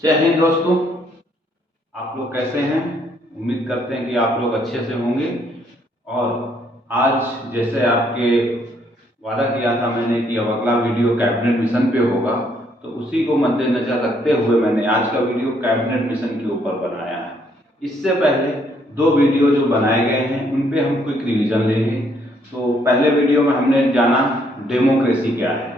जय हिंद दोस्तों। आप लोग कैसे हैं? उम्मीद करते हैं कि आप लोग अच्छे से होंगे। और आज जैसे आपके वादा किया था मैंने कि अब अगला वीडियो कैबिनेट मिशन पे होगा, तो उसी को मद्देनजर रखते हुए मैंने आज का वीडियो कैबिनेट मिशन के ऊपर बनाया है। इससे पहले दो वीडियो जो बनाए गए हैं उन पे हम क्विक रिवीजन लेंगे। तो पहले वीडियो में हमने जाना डेमोक्रेसी क्या है,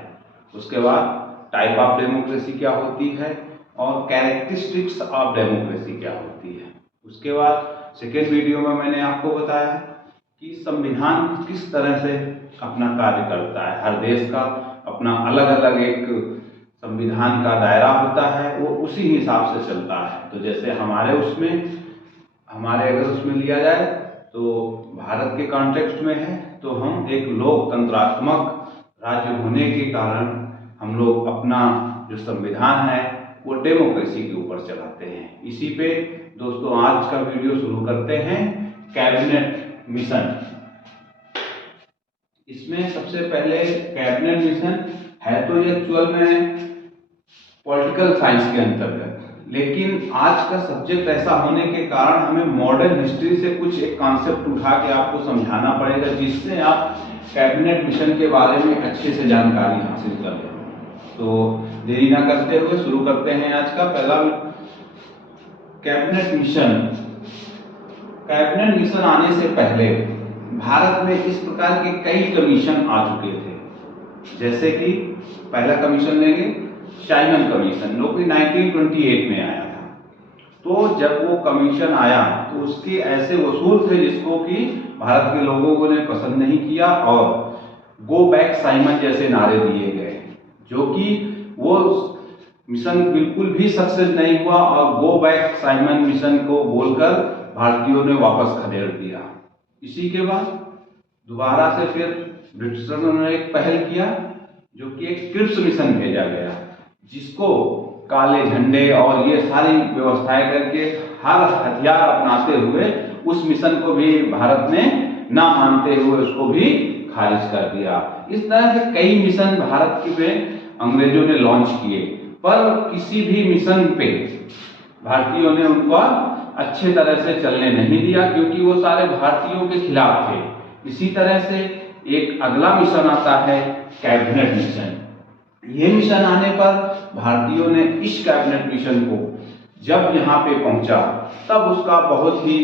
उसके बाद टाइप ऑफ डेमोक्रेसी क्या होती है और कैरेक्टरिस्टिक्स ऑफ डेमोक्रेसी क्या होती है। उसके बाद सेकेंड वीडियो में मैंने आपको बताया कि संविधान किस तरह से अपना कार्य करता है। हर देश का अपना अलग अलग एक संविधान का दायरा होता है, वो उसी हिसाब से चलता है। तो जैसे हमारे अगर उसमें लिया जाए तो भारत के कॉन्टेक्स्ट में है, तो हम एक लोकतंत्रात्मक राज्य होने के कारण हम लोग अपना जो संविधान है वो डेमोक्रेसी के ऊपर चलाते हैं। इसी पे दोस्तों आज का वीडियो शुरू करते हैं। कैबिनेट मिशन, इसमें सबसे पहले कैबिनेट मिशन है तो ये एक्चुअल में पॉलिटिकल साइंस के अंतर्गत, लेकिन आज का सब्जेक्ट ऐसा होने के कारण हमें मॉडर्न हिस्ट्री से कुछ एक कॉन्सेप्ट उठा के आपको समझाना पड़ेगा, जिससे आप कैबिनेट मिशन के बारे में अच्छे से जानकारी हासिल कर लें। तो देरी ना करते हुए शुरू करते हैं आज का पहला कैबिनेट मिशन। कैबिनेट मिशन आने से पहले भारत में इस प्रकार के कई कमीशन आ चुके थे। जैसे कि पहला कमीशन लेंगे साइमन कमीशन, जो कि 1928 में आया था। तो जब वो कमीशन आया तो उसके ऐसे वसूल थे जिसको कि भारत के लोगों ने पसंद नहीं किया और गो बैक साइमन जैसे नारे दिए गए, जो कि वो मिशन बिल्कुल भी सक्सेस नहीं हुआ और गो बैक साइमन मिशन को बोलकर भारतीयों ने वापस खदेड़ दिया। इसी के बाद दोबारा से फिर ब्रिटिशर्स ने एक पहल किया, जो कि एक क्रिप्स मिशन भेजा गया, जिसको काले झंडे और ये सारी व्यवस्थाएं करके हर हथियार अपनाते हुए उस मिशन को भी भारत ने ना मानते हुए उसको भी खारिज कर दिया। इस तरह से कई मिशन भारत के में अंग्रेजों ने लॉन्च किए, पर किसी भी मिशन पे भारतीयों ने उनका अच्छे तरह से चलने नहीं दिया, क्योंकि वो सारे भारतीयों के खिलाफ थे। इसी तरह से एक अगला मिशन आता है कैबिनेट मिशन। ये मिशन आने पर भारतीयों ने इस कैबिनेट मिशन को जब यहाँ पे पहुंचा तब उसका बहुत ही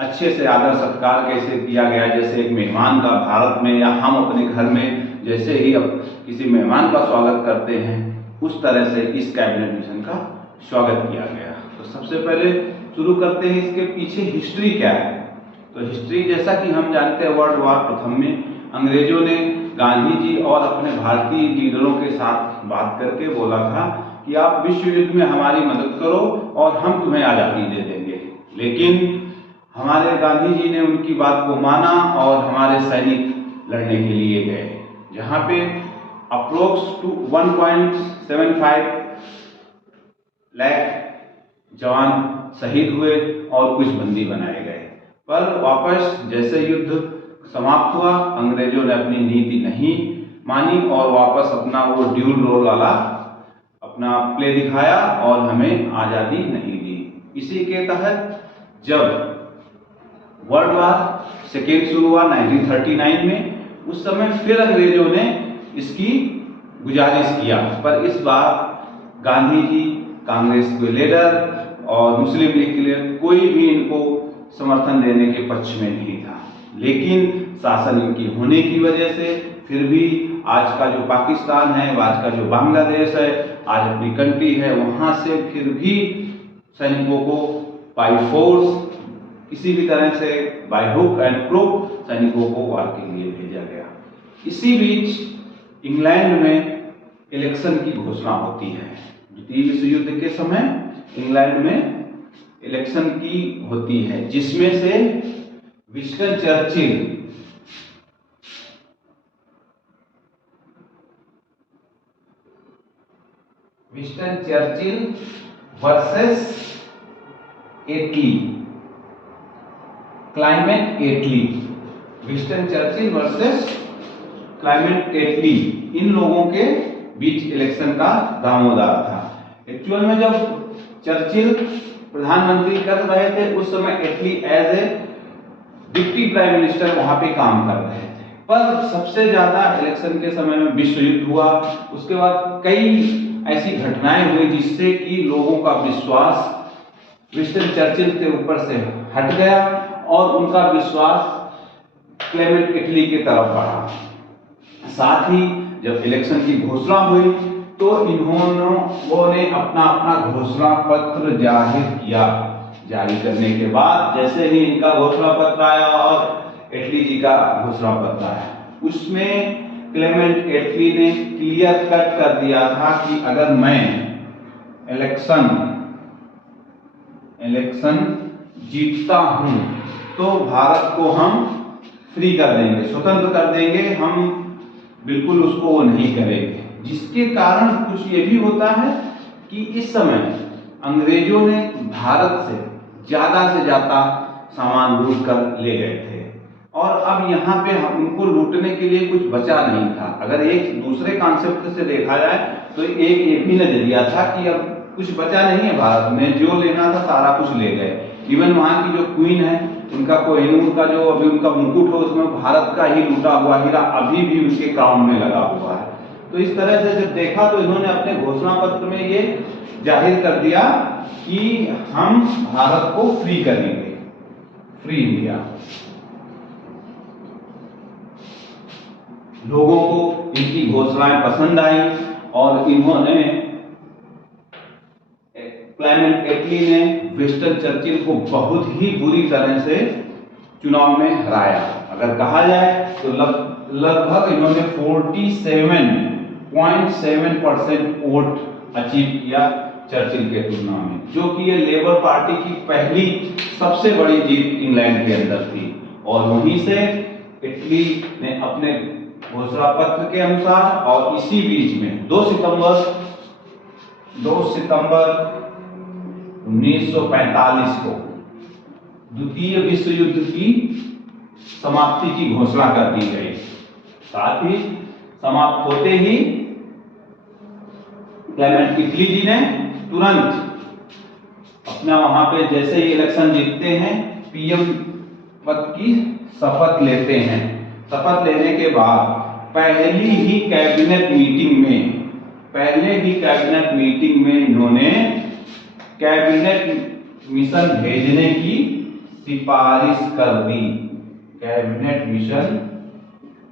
अच्छे से आदर सत्कार कैसे किया गया, जैसे एक मेहमान का भारत में या हम अपने घर में जैसे ही अब किसी मेहमान का स्वागत करते हैं, उस तरह से इस कैबिनेट मिशन का स्वागत किया गया। तो सबसे पहले शुरू करते हैं इसके पीछे हिस्ट्री क्या है। तो हिस्ट्री जैसा कि हम जानते हैं, वर्ल्ड वॉर प्रथम में अंग्रेजों ने गांधी जी और अपने भारतीय लीडरों के साथ बात करके बोला था कि आप विश्व युद्ध में हमारी मदद करो और हम तुम्हें आज़ादी दे देंगे। लेकिन हमारे गांधी जी ने उनकी बात को माना और हमारे सैनिक लड़ने के लिए गए, जहां पे अप्रोक्स टू 1.75 लाख जवान शहीद हुए और कुछ बंदी बनाए गए। पर वापस जैसे युद्ध समाप्त हुआ, अंग्रेजों ने अपनी नीति नहीं मानी और वापस अपना वो ड्यूल रोल वाला अपना प्ले दिखाया और हमें आज़ादी नहीं दी। इसी के तहत जब वर्ल्ड वॉर सेकेंड शुरू हुआ 1939 में, उस समय फिर अंग्रेजों ने इसकी गुजारिश किया, पर इस बार गांधी जी, कांग्रेस के लीडर और मुस्लिम लीग के लीडर कोई भी इनको समर्थन देने के पक्ष में नहीं था। लेकिन शासन इनकी होने की वजह से फिर भी आज का जो पाकिस्तान है, आज का जो बांग्लादेश है, आज अपनी कंट्री है, वहां से फिर भी सैनिकों को बाई फोर्स किसी भी तरह से बाय हुक एंड क्रुक सैनिकों को वार के लिए भेजा गया। इसी बीच इंग्लैंड में इलेक्शन की घोषणा होती है। द्वितीय विश्व युद्ध के समय इंग्लैंड में इलेक्शन की होती है, जिसमें से विंस्टन चर्चिल वर्सेस एटली, क्लाइमेट एटली, विंस्टन चर्चिल वर्सेस क्लाइमेट एटली, इन लोगों के बीच इलेक्शन का दामोदार था। एक्चुअल में जब चर्चिल प्रधानमंत्री कर रहे थे, उस समय Italy as a deputy prime minister वहां पे काम कर रहे थे। पर सबसे ज्यादा इलेक्शन के समय में विश्व युद्ध हुआ, उसके बाद कई ऐसी घटनाएं हुई जिससे कि लोगों का विश्वास विंस्टन चर्चिल के ऊपर से हट गया और उनका विश्वास क्लेमेंट इटली की तरफ बढ़ा। साथ ही जब इलेक्शन की घोषणा हुई तो इन्होंने अपना अपना घोषणा पत्र जाहिर किया। जारी करने के बाद जैसे ही इनका घोषणा पत्र आया और इटली जी का घोषणा पत्र आया, उसमें क्लेमेंट इटली ने क्लियर कट कर दिया था कि अगर मैं इलेक्शन जीतता हूं तो भारत को हम फ्री कर देंगे, स्वतंत्र कर देंगे, हम बिल्कुल उसको वो नहीं करेंगे। जिसके कारण कुछ ये भी होता है कि इस समय अंग्रेजों ने भारत से ज्यादा सामान लूट कर ले गए थे और अब यहाँ पे उनको लूटने के लिए कुछ बचा नहीं था। अगर एक दूसरे कॉन्सेप्ट से देखा जाए तो एक भी नजरिया था कि अब कुछ बचा नहीं है भारत में, जो लेना था सारा कुछ ले गए। इवन वहाँ की जो क्वीन है, उनका कोहिनूर का जो अभी उनका मुकुट है उसमें भारत का ही लूटा हुआ हीरा अभी भी उनके क्राउन में लगा हुआ है। तो इस तरह से जब देखा तो इन्होंने अपने घोषणा पत्र में ये जाहिर कर दिया कि हम भारत को फ्री करेंगे, फ्री इंडिया। लोगों को इनकी घोषणाएं पसंद आई और इन्होंने क्लेमेंट इटली ने विंस्टन चर्चिल को बहुत ही बुरी तरह से चुनाव में हराया। अगर कहा जाए तो लगभग इन्होंने 47.7% वोट अचीव किया चर्चिल के तुलना में, जो कि ये लेबर पार्टी की पहली सबसे बड़ी जीत इंग्लैंड के अंदर थी। और वहीं से इटली ने अपने घोषणा पत्र के अनुसार और इसी बीच में 2 सितंबर 1945 को द्वितीय विश्व युद्ध की समाप्ति की घोषणा कर दी गई। साथ ही समाप्त होते ही क्लेमेंट इटली जी ने तुरंत अपना वहां पे जैसे ही इलेक्शन जीतते हैं पीएम पद की शपथ लेते हैं। शपथ लेने के बाद पहले ही कैबिनेट मीटिंग में इन्होंने कैबिनेट मिशन भेजने की सिफारिश कर दी। कैबिनेट मिशन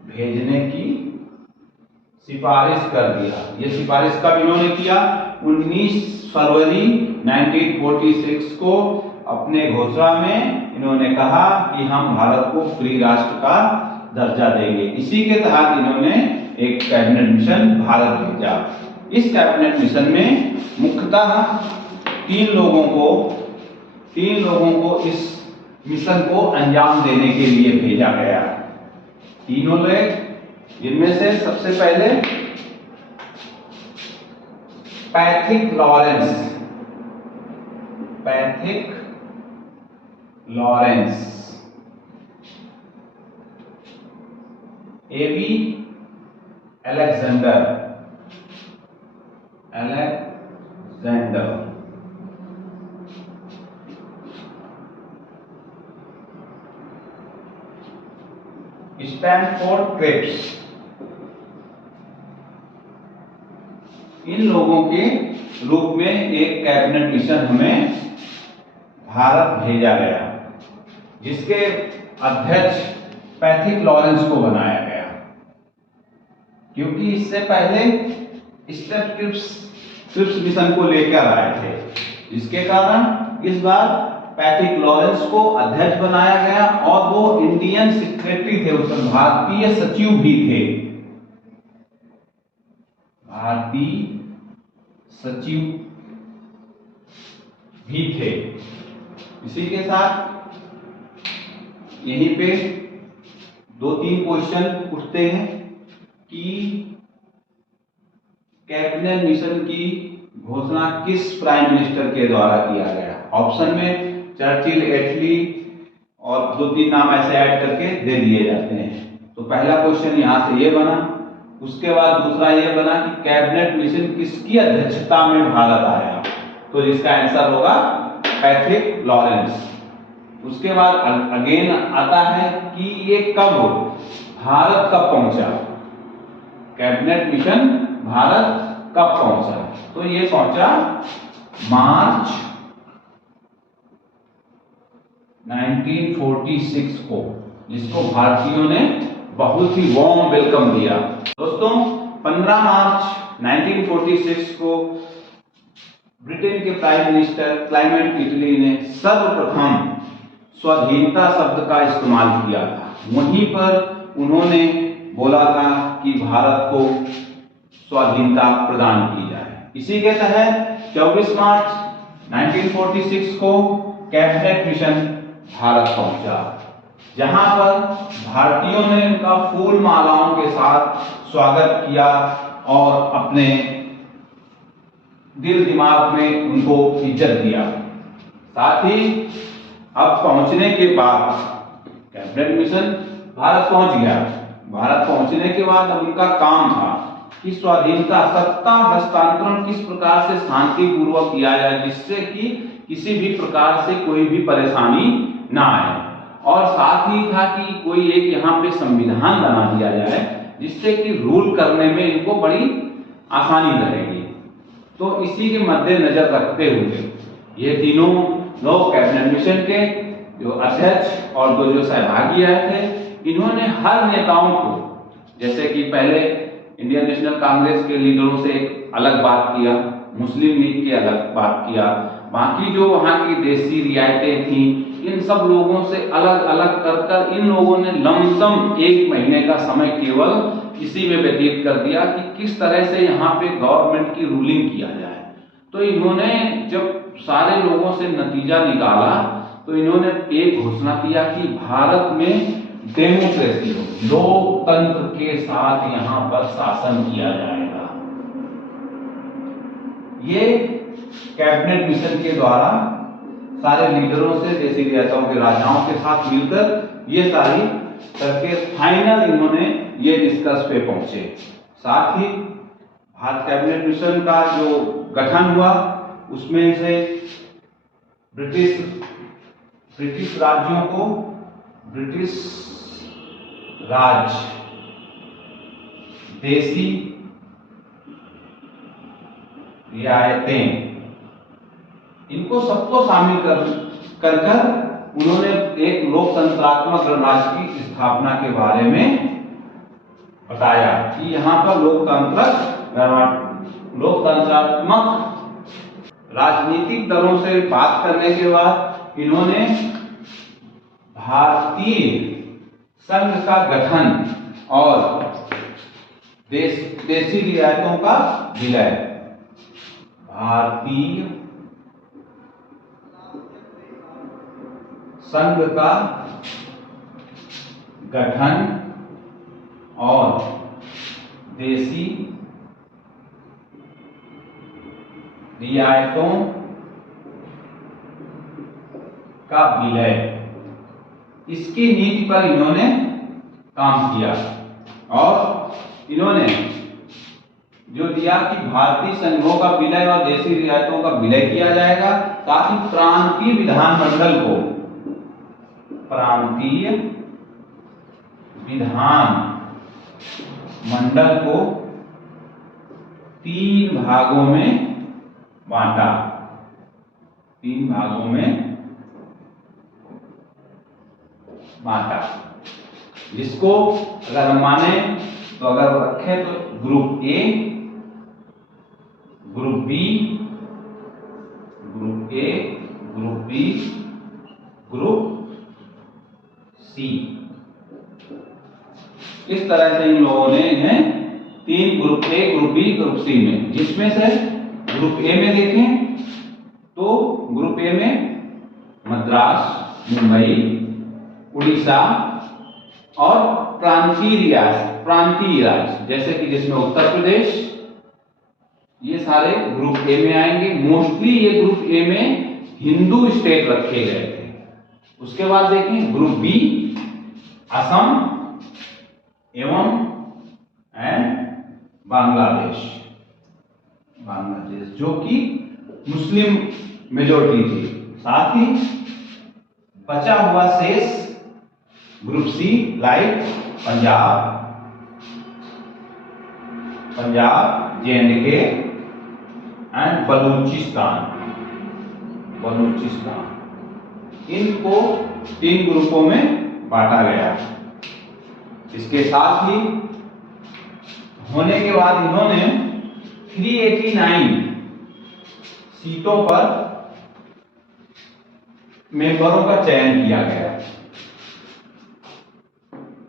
भेजने की सिफारिश कर दिया। ये सिफारिश कब इन्होंने किया? 19 फरवरी 1946 को अपने घोषणा में इन्होंने कहा कि हम भारत को फ्री राष्ट्र का दर्जा देंगे। इसी के तहत इन्होंने एक कैबिनेट मिशन भारत भेजा। इस कैबिनेट मिशन में मुख्यतः तीन लोगों को इस मिशन को अंजाम देने के लिए भेजा गया। तीनों लोग, जिनमें से सबसे पहले पैथिक लॉरेंस, एवी अलेक्जेंडर, स्टैनफोर्ड क्रिप्स, इन लोगों के रूप में एक कैबिनेट मिशन हमें भारत भेजा गया, जिसके अध्यक्ष पैथिक लॉरेंस को बनाया गया। क्योंकि इससे पहले स्टेप क्रिप्स मिशन को लेकर आए थे, जिसके कारण इस बार पैथिक लॉरेंस को अध्यक्ष बनाया गया और वो इंडियन सेक्रेटरी थे, उसमें भारतीय सचिव भी थे। इसी के साथ यहीं पे 2-3 क्वेश्चन उठते हैं कि कैबिनेट मिशन की घोषणा किस प्राइम मिनिस्टर के द्वारा किया गया। ऑप्शन में चर्चिल, इटली और 2-3 नाम ऐसे ऐड करके दे दिए जाते हैं। तो पहला क्वेश्चन यहां से ये बना। उसके बाद दूसरा ये बना कि कैबिनेट मिशन किसकी अध्यक्षता में भारत आया। तो जिसका आंसर होगा पैट्रिक लॉरेंस। उसके बाद अगेन आता है कि ये कब भारत कब पहुंचा, कैबिनेट मिशन भारत कब पहुंचा, तो ये पहुंचा मार्च 1946 को, जिसको भारतीयों ने बहुत ही वार्म वेलकम दिया। दोस्तों 15 मार्च 1946 को ब्रिटेन के प्राइम मिनिस्टर क्लेमेंट इटली ने सर्वप्रथम स्वाधीनता शब्द का इस्तेमाल किया था। वहीं पर उन्होंने बोला था कि भारत को स्वाधीनता प्रदान की जाए। इसी के तहत 24 मार्च 1946 को कैबिनेट मिशन भारत पहुंचा, जहां पर भारतीयों ने उनका फूल मालाओं के साथ स्वागत किया और अपने दिल दिमाग में उनको इज्जत दिया। साथ ही अब पहुंचने के बाद कैबिनेट मिशन भारत पहुंच गया। भारत पहुंचने के बाद अब उनका काम था कि स्वाधीनता सत्ता हस्तांतरण किस प्रकार से शांतिपूर्वक किया जाए, जिससे कि किसी भी प्रकार से कोई भी परेशानी ना आए, और साथ ही था कि कोई एक यहाँ पे संविधान बना दिया जाए जिससे कि रूल करने में इनको बड़ी आसानी रहेगी। तो इसी के मद्देनजर रखते हुए ये तीनों लोग कैबिनेट मिशन के जो अध्यक्ष और दो जो सहभागी आए थे, इन्होंने हर नेताओं को, जैसे कि पहले इंडियन नेशनल कांग्रेस के लीडरों से एक अलग बात किया, मुस्लिम लीग के अलग बात किया, बाकी जो वहाँ की देसी रियायतें थी इन सब लोगों से अलग अलग कर इन लोगों ने लमसम 1 महीने का समय केवल इसी में व्यतीत कर दिया कि किस तरह से यहाँ पे गवर्नमेंट की रूलिंग किया जाए। तो इन्होंने जब सारे लोगों से नतीजा निकाला तो इन्होंने एक घोषणा किया कि भारत में डेमोक्रेसी हो, लोकतंत्र के साथ यहाँ पर शासन किया जाएगा। ये कैबिनेट मिशन के द्वारा सारे लीडरों से, देसी रियासतों के राजाओं के साथ मिलकर ये सारी करके फाइनल इन्होंने ये डिस्कस पे पहुंचे। साथ ही भारत कैबिनेट मिशन का जो गठन हुआ उसमें से ब्रिटिश राज्यों को ब्रिटिश राज, देसी रियायतें, इनको सबको शामिल कर उन्होंने एक लोकतंत्रात्मक गणराज्य की स्थापना के बारे में बताया कि यहाँ पर लोकतंत्रात्मक राजनीतिक दलों से बात करने के बाद इन्होंने भारतीय संघ का गठन और देसी रियायतों का विलय, भारतीय संघ का गठन और देसी रियायतों का विलय, इसकी नीति पर इन्होंने काम किया और इन्होंने जो दिया कि भारतीय संघों का विलय और देसी रियायतों का विलय किया जाएगा, साथ ही प्रांतीय विधानमंडल को, प्रांतीय विधान मंडल को 3 भागों में बांटा, 3 भागों में बांटा, जिसको अगर हम माने तो अगर रखें तो group A, group B, group A, group B, group C, इस तरह से इन लोगों ने इन्हें 3 group A, group B, group C में, जिसमें से ग्रुप ए में देखें तो ग्रुप ए में मद्रास, मुंबई, उड़ीसा और प्रांतीय राज्य जैसे कि जिसमें उत्तर प्रदेश, ये सारे ग्रुप ए में आएंगे। मोस्टली ये ग्रुप ए में हिंदू स्टेट रखे गए थे। उसके बाद देखें ग्रुप बी, असम एवं बांग्लादेश, जो कि मुस्लिम मेजोरिटी थी। साथ ही बचा हुआ शेष group C like Punjab, J&K and Balochistan, इनको 3 ग्रुपों में बांटा गया। इसके साथ ही होने के बाद इन्होंने 389 सीटों पर मेंबरों का चयन किया गया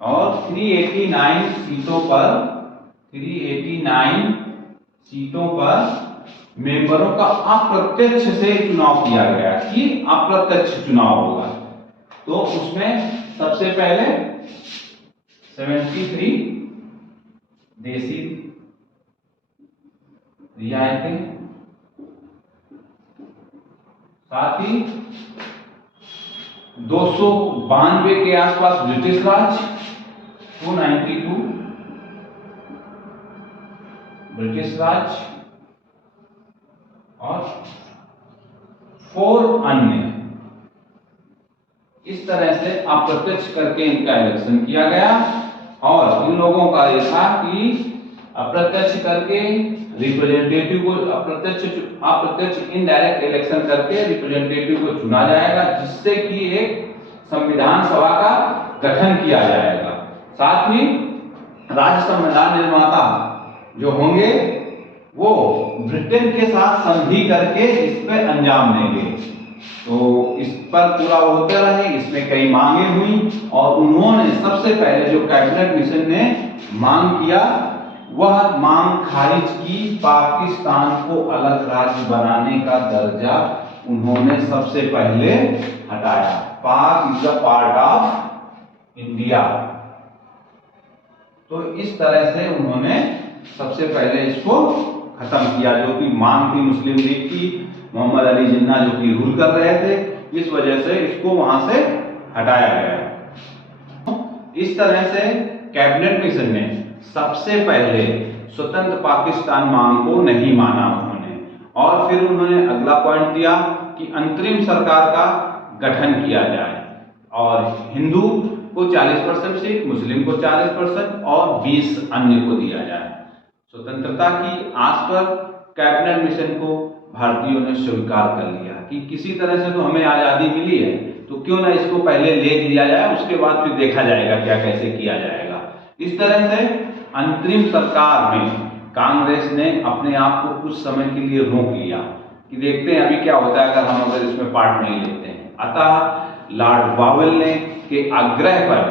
और 389 सीटों पर मेंबरों का अप्रत्यक्ष से चुनाव किया गया कि अप्रत्यक्ष चुनाव होगा। तो उसमें सबसे पहले 73 देसी रियायतें, साथ ही 292 के आसपास ब्रिटिश राज, 292 ब्रिटिश राज और 4 अन्य। इस तरह से अप्रत्यक्ष करके इनका इलेक्शन किया गया और इन लोगों का यह था कि अप्रत्यक्ष करके रिप्रेजेंटेटिव को अप्रत्यक्ष इनडायरेक्ट इलेक्शन करके रिप्रेजेंटेटिव को चुना जाएगा, जिससे कि एक संविधान सभा का गठन किया जाएगा। साथ ही राज्य संविधान निर्माता जो होंगे वो ब्रिटेन के साथ संधि करके इस पर अंजाम देंगे। तो इस पर पूरा होते रहे, इसमें कई मांगे हुई और उन्होंने सबसे पहले जो कैबिनेट मिशन ने मांग किया वह मांग खारिज की। पाकिस्तान को अलग राज्य बनाने का दर्जा उन्होंने सबसे पहले हटाया। पाक is a part of India. तो इस तरह से उन्होंने सबसे पहले इसको खत्म किया, जो कि मांग थी मुस्लिम लीग की। मोहम्मद अली जिन्ना जो कि रूल कर रहे थे, इस वजह से इसको वहां से हटाया गया। इस तरह से कैबिनेट मिशन ने सबसे पहले स्वतंत्र पाकिस्तान मांग को नहीं माना उन्होंने, और फिर उन्होंने अगला पॉइंट दिया कि अंतरिम सरकार का गठन किया जाए और हिंदू को 40% सीट, मुस्लिम को 40% और 20 अन्य को दिया जाए। स्वतंत्रता की आस पर कैबिनेट मिशन को भारतीयों ने स्वीकार कर लिया कि किसी तरह से तो हमें आजादी मिली है, तो क्यों ना इसको पहले ले लिया जाए, उसके बाद फिर देखा जाएगा क्या कैसे किया जाएगा। इस तरह से अंतरिम सरकार में कांग्रेस ने अपने आप को कुछ समय के लिए रोक लिया कि देखते हैं अभी क्या होता है अगर इसमें पार्ट नहीं लेते हैं। अतः लॉर्ड बावेल ने के आग्रह पर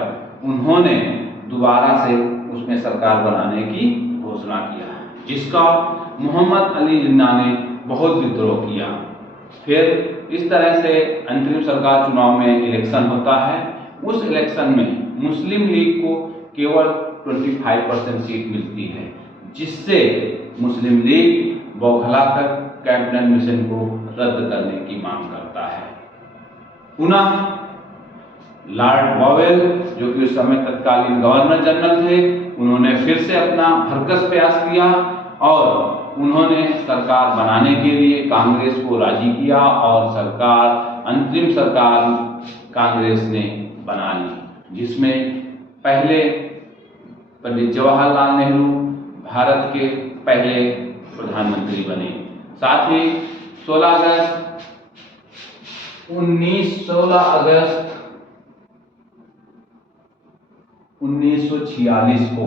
उन्होंने दोबारा से उसमें सरकार बनाने की घोषणा किया, जिसका मोहम्मद अली जिन्ना ने बहुत विद्रोह किया। फिर इस तरह से अंतरिम सरकार चुनाव में इलेक्शन होता है। उस इलेक्शन में मुस्लिम लीग को केवल 25% सीट मिलती है, जिससे मुस्लिम लीग बौखलाकर कैबिनेट मिशन को रद्द करने की मांग करता है। पुनः लॉर्ड बावेल जो कि उस समय तत्कालीन गवर्नर जनरल थे, उन्होंने फिर से अपना भरकस प्रयास किया और उन्होंने सरकार बनाने के लिए कांग्रेस को राजी किया और अंतरिम सरकार कांग्रेस ने बना ली, जिसमें पहले पंडित जवाहरलाल नेहरू भारत के पहले प्रधानमंत्री बने। साथ ही 16 अगस्त 1946 को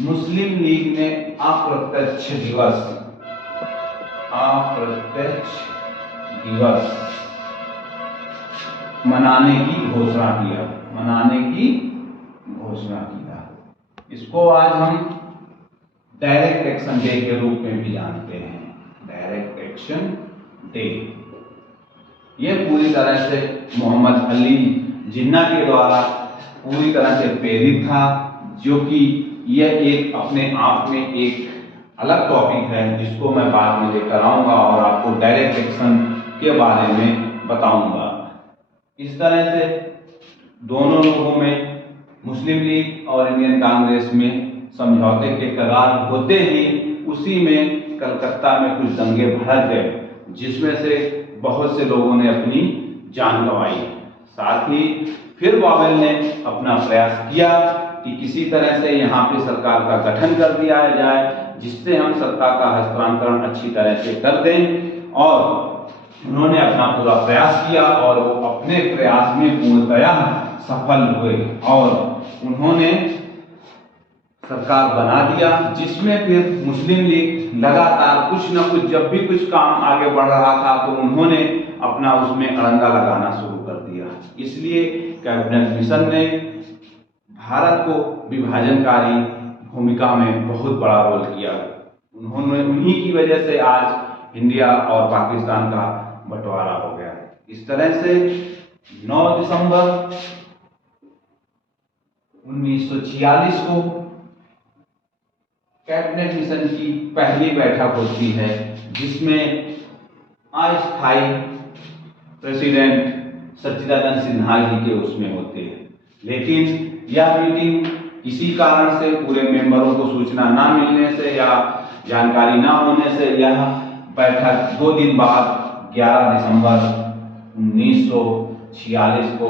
मुस्लिम लीग ने अप्रत्यक्ष दिवस मनाने की घोषणा किया। इसको आज हम डायरेक्ट एक्शन डे के रूप में भी जानते हैं। डायरेक्ट एक्शन डे ये पूरी तरह से मोहम्मद अली जिन्ना के द्वारा पूरी तरह से प्रेरित था, जो कि यह एक अपने आप में एक अलग टॉपिक है, जिसको मैं बाद में लेकर आऊंगा और आपको डायरेक्ट एक्शन के बारे में बताऊंगा। इस तरह से दोनों लोगों में, मुस्लिम लीग और इंडियन कांग्रेस में समझौते के करार होते ही उसी में कलकत्ता में कुछ दंगे भड़क गए, जिसमें से बहुत से लोगों ने अपनी जान गंवाई। साथ ही फिर बावेल ने अपना प्रयास किया कि किसी तरह से यहाँ पे सरकार का गठन कर दिया जाए, जिससे हम सत्ता का हस्तांतरण अच्छी तरह से कर दें। और उन्होंने अपना पूरा प्रयास किया और वो अपने प्रयास में पूर्णतः सफल हुए और उन्होंने सरकार बना दिया, जिसमें फिर मुस्लिम लीग लगातार कुछ न कुछ, जब भी कुछ काम आगे बढ़ रहा था तो उन्होंने अपना उसमें अड़ंगा लगाना शुरू कर दिया। इसलिए कैबिनेट मिशन ने भारत को विभाजनकारी भूमिका में बहुत बड़ा रोल किया। उन्हीं की वजह से आज इंडिया और पाकिस्तान का बंटवारा हो गया। इस तरह से 9 दिसंबर 1946 को कैबिनेट मिशन की पहली बैठक होती है, जिसमें अस्थायी प्रेसिडेंट सच्चिदानंद सिन्हा जी के उसमें होते हैं। लेकिन यह मीटिंग किसी कारण से पूरे मेंबरों को सूचना ना मिलने से या जानकारी ना होने से यह बैठक 2 दिन बाद 11 दिसंबर 1946 को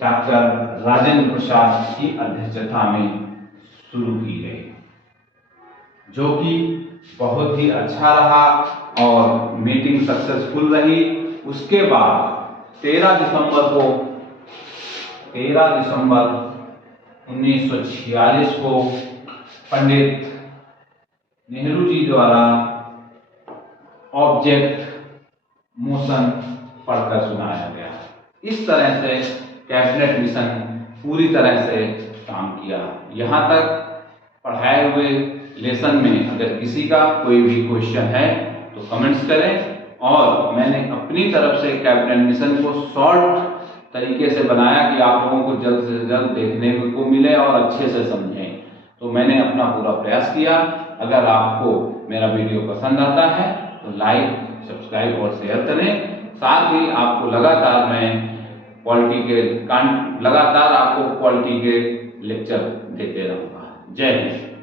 डॉक्टर राजेंद्र प्रसाद की अध्यक्षता में शुरू की गई, जो कि बहुत ही अच्छा रहा और मीटिंग सक्सेसफुल रही। उसके बाद 13 दिसंबर 1946 को पंडित नेहरू जी द्वारा ऑब्जेक्ट मोशन पढ़कर सुनाया गया। इस तरह से कैबिनेट मिशन पूरी तरह से काम किया। यहाँ तक पढ़ाए हुए लेसन में अगर किसी का कोई भी क्वेश्चन है तो कमेंट्स करें, और मैंने अपनी तरफ से कैबिनेट मिशन को शॉर्ट तरीके से बनाया कि आप लोगों को जल्द से जल्द देखने को मिले और अच्छे से समझें। तो मैंने अपना पूरा प्रयास किया। अगर आपको मेरा वीडियो पसंद आता है तो लाइक, सब्सक्राइब और शेयर करें। साथ ही आपको लगातार आपको पॉलिटी के लेक्चर देते रहूँगा। जय हिंद।